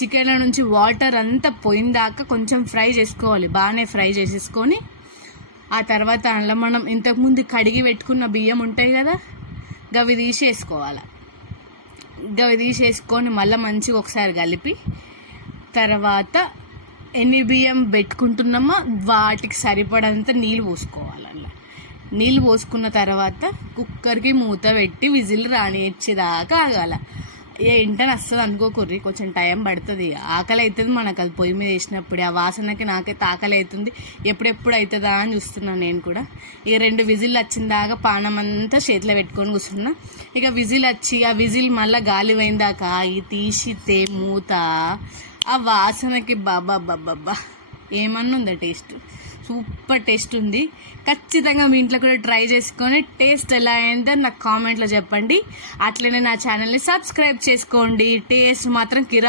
Chicken నుంచి water అంతా పోయిందాక కొంచెం ఫ్రై చేసుకోవాలి, బాగానే ఫ్రై చేసేసుకొని ఆ తర్వాత అందులో మనం ఇంతకుముందు కడిగి పెట్టుకున్న బియ్యం ఉంటాయి కదా, గవి తీసేసుకోవాలి. గవి తీసేసుకొని మళ్ళీ మంచిగా ఒకసారి కలిపి తర్వాత ఎన్ని బియ్యం పెట్టుకుంటున్నామో వాటికి సరిపడంత నీళ్ళు పోసుకోవాలి. అలా నీళ్ళు పోసుకున్న తర్వాత కుక్కర్కి మూత పెట్టి విజిల్ రానిచ్చేదాకా ఆగాల. ఏంటని వస్తుంది అనుకోకుర్రి, కొంచెం టైం పడుతుంది. ఆకలి అవుతుంది మనకు, అది పొయ్యి మీద వేసినప్పుడు ఆ వాసనకి నాకైతే ఆకలి అవుతుంది. ఎప్పుడెప్పుడు అవుతుందా అని చూస్తున్నాను నేను కూడా. ఇక 2 విజిల్ వచ్చిన దాకా పానం అంతా చేతిలో పెట్టుకొని కూర్చున్నా. ఇక విజిల్ వచ్చి ఆ విజిల్ మళ్ళీ గాలి పోయిందాక ఆగి తీసితే మూత, ఆ వాసనకి బాబా ఏమన్నా ఉందా టేస్ట్, సూపర్ టేస్ట్ ఉంది. ఖచ్చితంగా మీ ఇంట్లో కూడా ట్రై చేసుకొని టేస్ట్ ఎలా అయిందో నాకు కామెంట్లో చెప్పండి. అట్లనే నా ఛానల్ని సబ్స్క్రైబ్ చేసుకోండి. టేస్ట్ మాత్రం